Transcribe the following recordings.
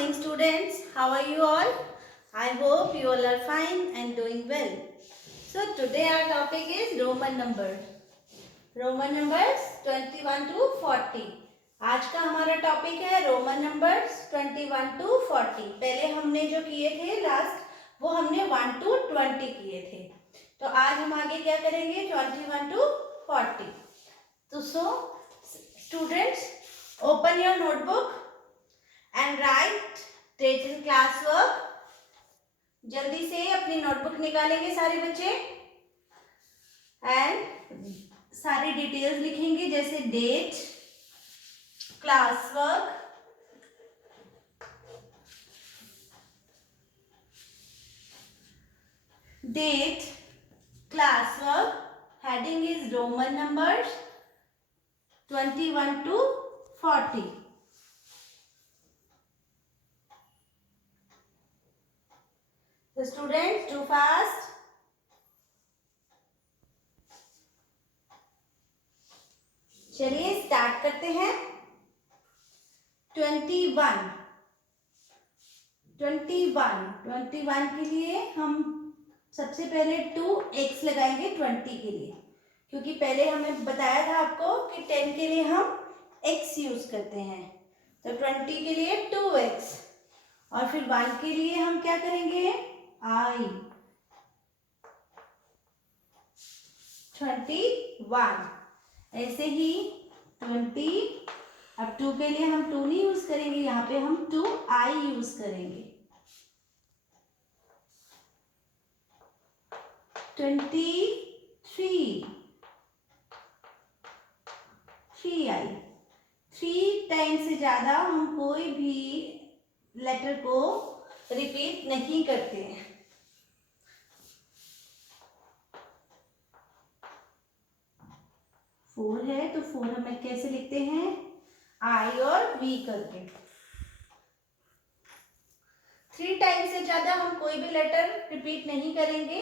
morning students. How are you all? I hope you all are fine and doing well. So today our topic is Roman numbers. Roman numbers 21 to 40. आज का हमारा topic है Roman numbers 21 to 40. पहले हमने जो किए थे last वो हमने 1 टू 20 किए थे. तो आज हम आगे क्या करेंगे 21 टू 40. तो so students open your notebook and write written class work. जल्दी से अपनी नोटबुक निकालेंगे सारे बच्चे एंड सारी डिटेल्स लिखेंगे जैसे date, class work, date, class work. Heading is Roman numbers 21 to 40. The students do fast. चलिए स्टार्ट करते हैं. 21 के लिए हम सबसे पहले 2x लगाएंगे 20 के लिए, क्योंकि पहले हमें बताया था आपको कि 10 के लिए हम x यूज करते हैं. तो 20 के लिए 2x और फिर 1 के लिए हम क्या करेंगे I. 21. ऐसे ही 20. अब 2 के लिए हम 2 नहीं यूज करेंगे, यहाँ पे हम 2i यूज करेंगे. 23. 3i. 3 टाइम से ज्यादा हम कोई भी लेटर को रिपीट नहीं करते हैं. 4 है तो 4 हमें कैसे लिखते हैं I और V करके. 3 टाइम से ज्यादा हम कोई भी लेटर रिपीट नहीं करेंगे.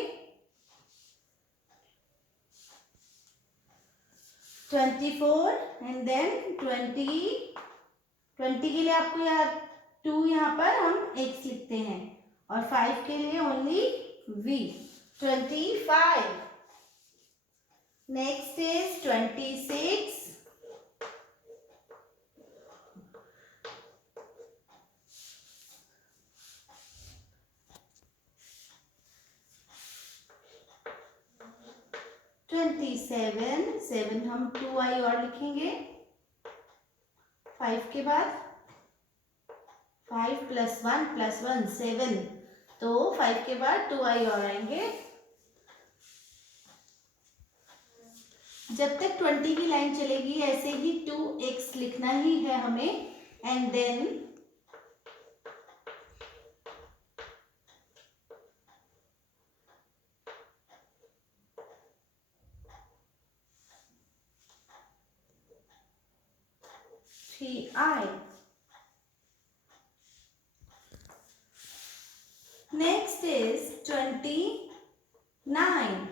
24 एंड देन 20 के लिए आपको यार 2 यहाँ पर हम x लिखते हैं और 5 के लिए ओनली V. 25. Next is 26. 7 हम 2i और लिखेंगे 5 के बाद. 5 + 1 + 1 7, तो 5 के बाद 2i और आएंगे. जब तक 20 की लाइन चलेगी ऐसे ही 2x लिखना ही है हमें. And then I. Next is 29.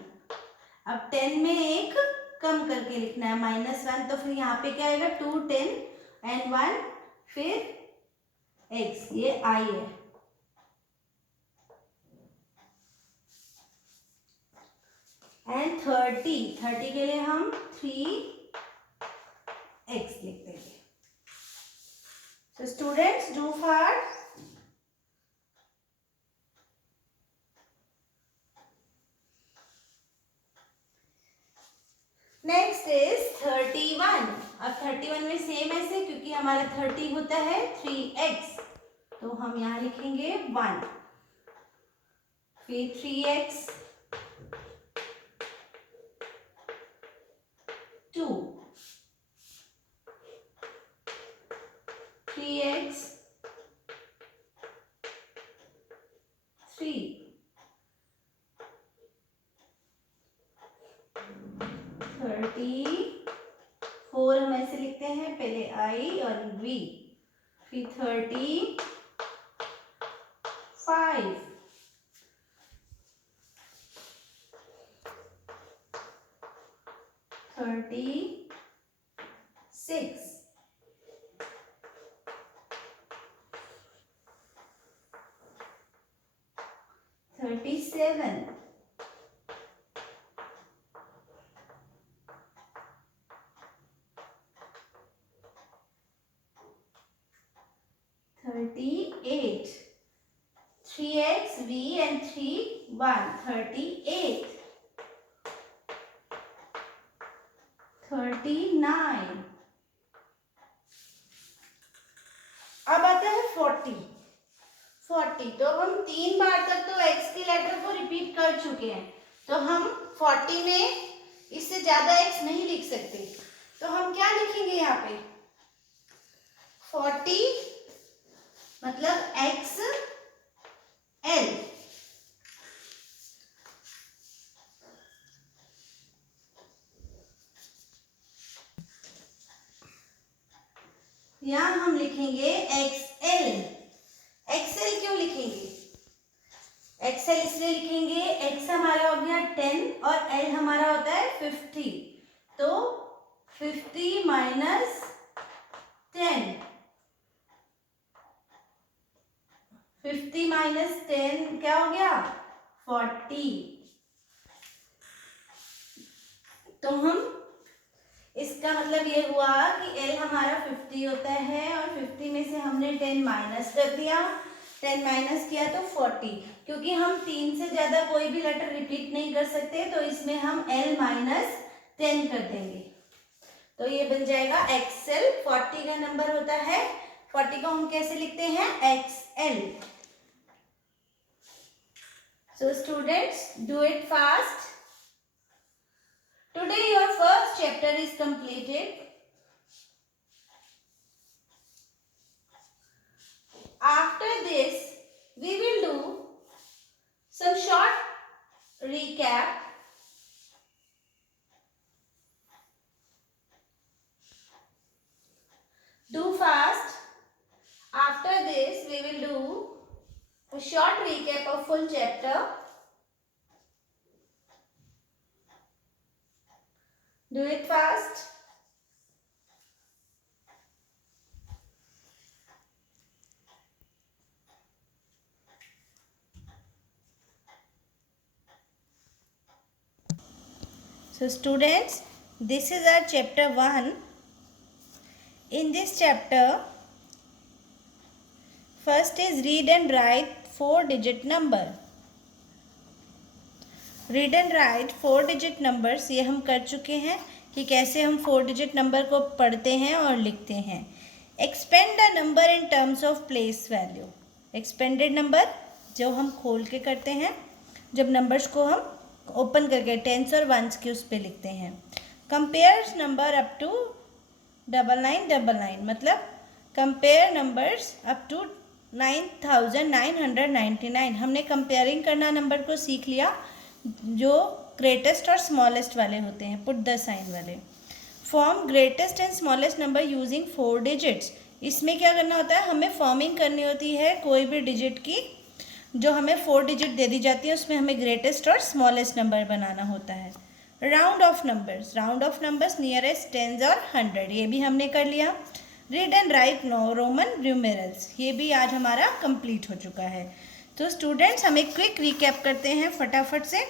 अब 10 में एक कम करके लिखना है -1, तो फिर यहाँ पे क्या आएगा 2 10 एंड 1 फिर x. ये I है. एंड 30 के लिए हम 3x लिख देंगे. So students do fast. Next is 31. अब 31 में सेम ऐसे, क्योंकि हमारा 30 होता है 3x, तो हम यहाँ लिखेंगे 1 फिर 3x 2 3x 3 34 हम ऐसे लिखते हैं, पहले I और V फिर 35 36 37, 38, 3x, v and 3, 1, 38, 39. अब आता है 40. तो हम 3 बार तक तो x के लेटर को रिपीट कर चुके हैं, तो हम 40 में इससे ज्यादा x नहीं लिख सकते, तो हम क्या लिखेंगे यहाँ पे 40 मतलब XL. यहाँ हम लिखेंगे XL. XL क्यों लिखेंगे? XL इसलिए लिखेंगे, X हमारा हो गया 10 और L हमारा होता है 50, तो 50 माइनस 10, 50 माइनस 10 क्या हो गया 40. तो हम इसका मतलब ये हुआ कि L हमारा 50 होता है और 50 में से हमने 10 माइनस कर दिया, 10 माइनस किया तो 40. क्योंकि हम 3 से ज्यादा कोई भी लेटर रिपीट नहीं कर सकते, तो इसमें हम L माइनस 10 कर देंगे, तो ये बन जाएगा XL. 40 का नंबर होता है, 40 को हम कैसे लिखते हैं XL. So students, do it fast. Today your first chapter is completed. After this, we will do some short recap. Do fast. After this, we will do a short recap of full chapter. Do it fast. So students, this is our chapter 1. In this chapter, first is read and write 4-digit number. Read and right 4 digit numbers ये हम कर चुके हैं कि कैसे हम 4 digit number को पढ़ते हैं और लिखते हैं. Expand the number in terms of place value. Expanded number जो हम खोल के करते हैं, जब नंबर्स को हम ओपन करके टेंस और वंस के उस पर लिखते हैं. कंपेयर नंबर अप टू 9999 मतलब कंपेयर नंबर्स अप टू 9999. हमने कंपेयरिंग करना नंबर को सीख लिया जो ग्रेटेस्ट और स्मॉलेस्ट वाले होते हैं, पुट द साइन वाले. Form greatest and smallest number using 4 digits. इसमें क्या करना होता है, हमें फॉर्मिंग करनी होती है कोई भी डिजिट की, जो हमें 4 डिजिट दे दी जाती है, उसमें हमें ग्रेटेस्ट और स्मॉलेस्ट नंबर बनाना होता है. Round of numbers. Round of numbers nearest tense और 100, ये भी हमने कर लिया. Read and right Roman numerals, ये भी आज हमारा कंप्लीट हो चुका है. तो स्टूडेंट्स हम एक क्विक रिकैप करते हैं फटाफट से.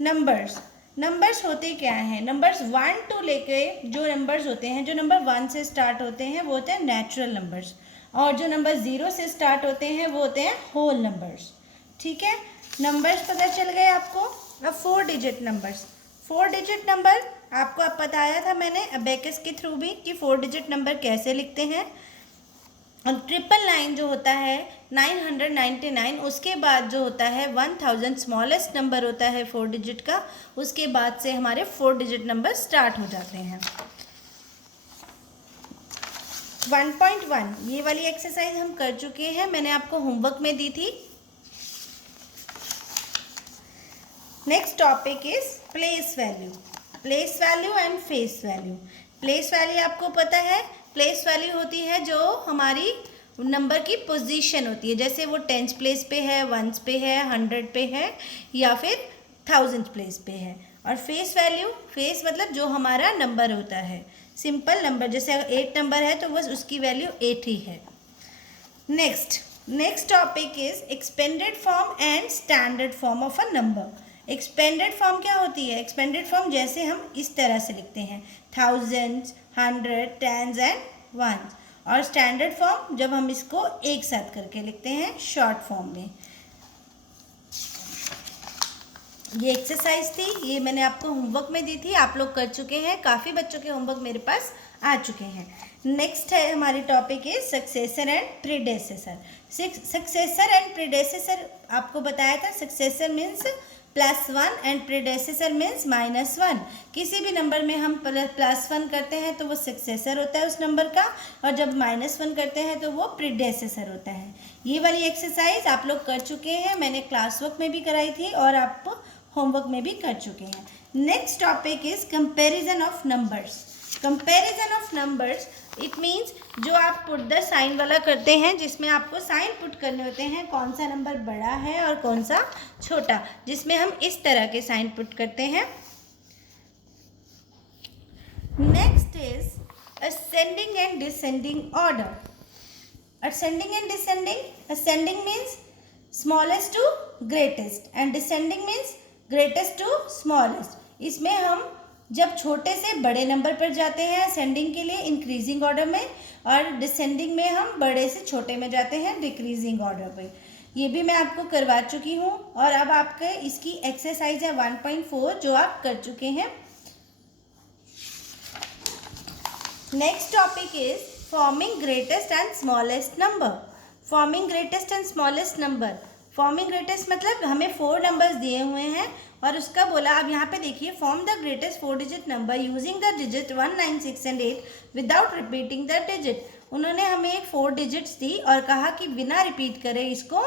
नंबर्स होते क्या हैं? नंबर्स 1 to लेके जो नंबर्स होते हैं, जो नंबर 1 से स्टार्ट होते हैं वो होते हैं नेचुरल नंबर्स, और जो नंबर 0 से स्टार्ट होते हैं वो होते हैं होल नंबर्स. ठीक है, नंबर्स पता चल गए आपको. अब 4 डिजिट नंबर्स. 4 डिजिट नंबर आपको अब बताया था मैंने अबेकस के थ्रू भी कि 4 डिजिट नंबर कैसे लिखते हैं. और 999 जो होता है 999, उसके बाद जो होता है 1000 स्मॉलेस्ट नंबर होता है 4 डिजिट का, उसके बाद से हमारे 4 डिजिट नंबर स्टार्ट हो जाते हैं. 1.1 ये वाली एक्सरसाइज हम कर चुके हैं, मैंने आपको होमवर्क में दी थी. Next topic is place value. Place value and face value. Place value आपको पता है, प्लेस वैल्यू होती है जो हमारी नंबर की पोजीशन होती है, जैसे वो 10th प्लेस पे है, 1s पे है, 100 पे है या फिर 1000th प्लेस पे है. और फेस वैल्यू, फेस मतलब जो हमारा नंबर होता है, सिंपल नंबर, जैसे 8 नंबर है तो बस उसकी वैल्यू 8 ही है. Next next topic is expanded form and standard form of a number. Expanded form क्या होती है? एक्सपेंडेड फॉर्म जैसे हम इस तरह से लिखते हैं, thousands, hundred, tens and ones. और स्टैंडर्ड फॉर्म जब हम इसको एक साथ करके लिखते हैं शॉर्ट फॉर्म में। ये एक्सरसाइज थी, ये मैंने आपको होमवर्क में दी थी, आप लोग कर चुके हैं। काफ़ी बच्चों के होमवर्क मेरे पास आ चुके हैं। नेक्स्ट है हमारी टॉपिक है successor and predecessor. Successor and predecessor आपको बताया था। Successor means +1 and predecessor means -1। किसी भी नंबर में हम +1 करते हैं तो वो सक्सेसर होता है उस नंबर का, और जब -1 करते हैं तो वो प्रीडेसेसर होता है। ये वाली एक्सरसाइज आप लोग कर चुके हैं, मैंने क्लास वर्क में भी कराई थी और आप होमवर्क में भी कर चुके हैं। Next topic is comparison of numbers. Comparison of numbers it means जो आप पुट द साइन वाला करते हैं, जिसमें आपको साइन पुट करने होते हैं, कौन सा नंबर बड़ा है और कौन सा छोटा, जिसमें हम इस तरह के साइन पुट करते हैं। Next is ascending and descending order. Ascending and descending, ascending means smallest to greatest and descending means greatest to smallest. इसमें हम जब छोटे से बड़े नंबर पर जाते हैं असेंडिंग के लिए इंक्रीजिंग ऑर्डर में, और डिसेंडिंग में हम बड़े से छोटे में जाते हैं डिक्रीजिंग ऑर्डर पे। ये भी मैं आपको करवा चुकी हूँ, और अब आपके इसकी एक्सरसाइज है 1.4 जो आप कर चुके हैं। Next topic is forming greatest and smallest number. Forming greatest and smallest number. Forming greatest मतलब हमें 4 नंबर्स दिए हुए हैं और उसका बोला, अब यहाँ पे देखिए, form the greatest 4 digit number using the digit 1, 9, 6 and 8 without repeating the digit. उन्होंने हमें एक 4 डिजिट्स दी और कहा कि बिना रिपीट करे इसको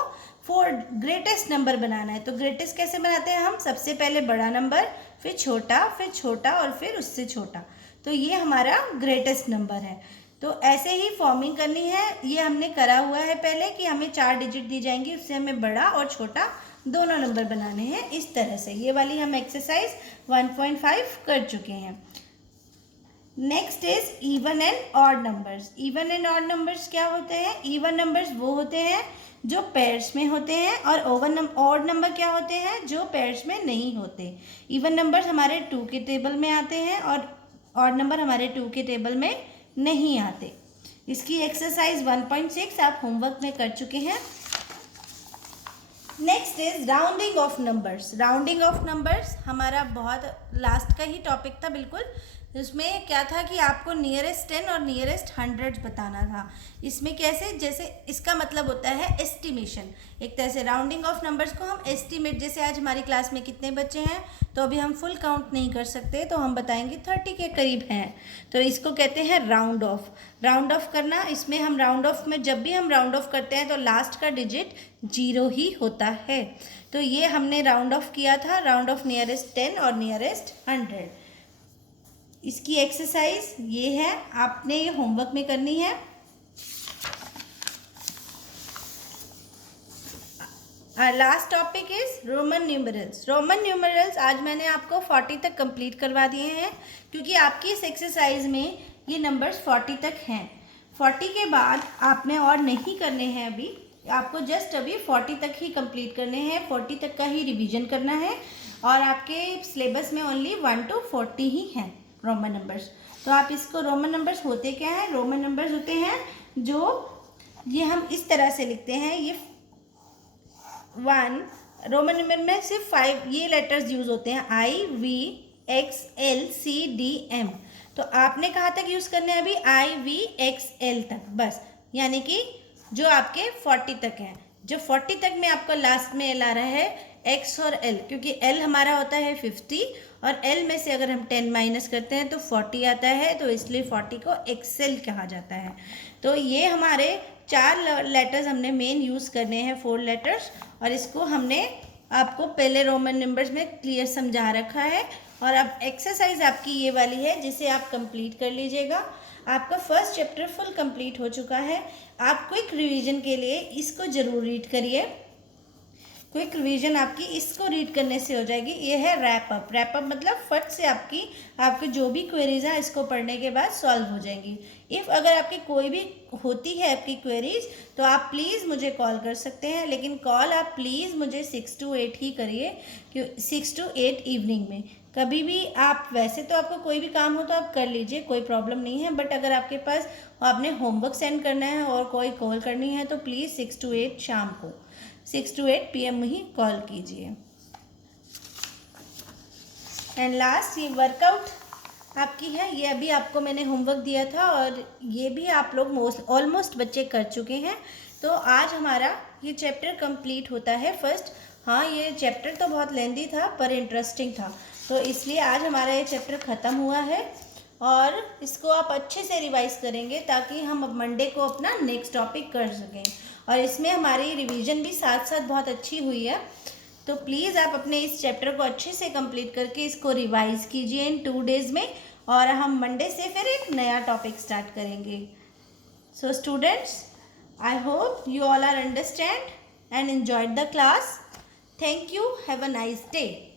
4 ग्रेटेस्ट नंबर बनाना है। तो ग्रेटेस्ट कैसे बनाते हैं हम? सबसे पहले बड़ा नंबर, फिर छोटा और फिर उससे छोटा। तो ये हमारा ग्रेटेस्ट नंबर है। तो ऐसे ही फॉर्मिंग करनी है। ये हमने करा हुआ है पहले कि हमें 4 डिजिट दी जाएंगी, उससे हमें बड़ा और छोटा दोनों नंबर बनाने हैं इस तरह से। ये वाली हम एक्सरसाइज 1.5 कर चुके हैं। Next is even and odd numbers. Even and odd numbers क्या होते हैं? इवन नंबर्स वो होते हैं जो पेयर्स में होते हैं, और ऑड नंबर क्या होते हैं? जो पेयर्स में नहीं होते। इवन नंबर्स हमारे 2 के टेबल में आते हैं और ऑड नंबर हमारे 2 के टेबल में नहीं आते। इसकी एक्सरसाइज 1.6 आप होमवर्क में कर चुके हैं। Next is rounding off numbers. Rounding off numbers हमारा बहुत लास्ट का ही टॉपिक था बिल्कुल। इसमें क्या था कि आपको नियरेस्ट 10 और नियरेस्ट 100 बताना था। इसमें कैसे? जैसे इसका मतलब होता है एस्टिमेशन। एक तरह से राउंडिंग ऑफ नंबर्स को हम एस्टिमेट, जैसे आज हमारी क्लास में कितने बच्चे हैं तो अभी हम फुल काउंट नहीं कर सकते, तो हम बताएंगे 30 के करीब हैं, तो इसको कहते हैं राउंड ऑफ। राउंड ऑफ करना, इसमें हम राउंड ऑफ में जब भी हम राउंड ऑफ करते हैं तो लास्ट का डिजिट 0 ही होता है। तो ये हमने राउंड ऑफ किया था, राउंड ऑफ नियरेस्ट 10 और नियरेस्ट 100। इसकी एक्सरसाइज ये है, आपने ये होमवर्क में करनी है। Last topic is Roman numerals. Roman numerals आज मैंने आपको 40 तक कंप्लीट करवा दिए हैं, क्योंकि आपकी इस एक्सरसाइज में ये नंबर्स 40 तक हैं। 40 के बाद आपने और नहीं करने हैं, अभी आपको जस्ट अभी 40 तक ही कंप्लीट करने हैं, 40 तक का ही रिवीजन करना है, और आपके सिलेबस में ओनली 1 to 40 ही हैं रोमन नंबर्स। तो आप इसको, रोमन नंबर्स होते क्या हैं? रोमन नंबर्स होते हैं जो ये हम इस तरह से लिखते हैं, ये 1 रोमन नंबर में सिर्फ 5 ये लेटर्स यूज़ होते हैं, IVXLCDM। तो आपने कहाँ तक यूज़ करने हैं? अभी IVXL तक बस, यानी कि जो आपके 40 तक हैं। जो 40 तक में आपका लास्ट में L आ रहा है X और L, क्योंकि L हमारा होता है 50 और L में से अगर हम 10 माइनस करते हैं तो 40 आता है, तो इसलिए 40 को XL कहा जाता है। तो ये हमारे 4 लेटर्स हमने मेन यूज़ करने हैं, 4 लेटर्स, और इसको हमने आपको पहले रोमन नंबर्स में क्लियर समझा रखा है। और अब एक्सरसाइज आपकी ये वाली है, जिसे आप कंप्लीट कर लीजिएगा। आपका फर्स्ट चैप्टर फुल कंप्लीट हो चुका है। आप क्विक रिवीजन के लिए इसको ज़रूर रीड करिए। क्विक रिवीजन आपकी इसको रीड करने से हो जाएगी। ये है रैप अप। रैप अप मतलब फट से आपकी जो भी क्वेरीज हैं इसको पढ़ने के बाद सॉल्व हो जाएंगी। इफ़ अगर आपकी कोई भी होती है आपकी क्वेरीज तो आप प्लीज़ मुझे कॉल कर सकते हैं, लेकिन कॉल आप प्लीज़ मुझे 6 to 8 ही करिए, क्यों 6 to 8 इवनिंग में। कभी भी आप, वैसे तो आपको कोई भी काम हो तो आप कर लीजिए, कोई प्रॉब्लम नहीं है, बट अगर आपके पास आपने होमवर्क सेंड करना है और कोई कॉल करनी है तो प्लीज़ 6 to 8 शाम को 6 to 8 PM ही कॉल कीजिए। एंड लास्ट, ये वर्कआउट आपकी है, ये अभी आपको मैंने होमवर्क दिया था और ये भी आप लोग ऑलमोस्ट बच्चे कर चुके हैं। तो आज हमारा ये चैप्टर कंप्लीट होता है फर्स्ट। हाँ, ये चैप्टर तो बहुत लेंदी था पर इंटरेस्टिंग था, तो इसलिए आज हमारा ये चैप्टर ख़त्म हुआ है और इसको आप अच्छे से रिवाइज करेंगे ताकि हम अब मंडे को अपना नेक्स्ट टॉपिक कर सकें। और इसमें हमारी रिवीजन भी साथ साथ बहुत अच्छी हुई है। तो प्लीज़ आप अपने इस चैप्टर को अच्छे से कंप्लीट करके इसको रिवाइज कीजिए इन 2 डेज़ में, और हम मंडे से फिर एक नया टॉपिक स्टार्ट करेंगे। So students, I hope you all are understand and enjoyed the class. Thank you. Have a nice day.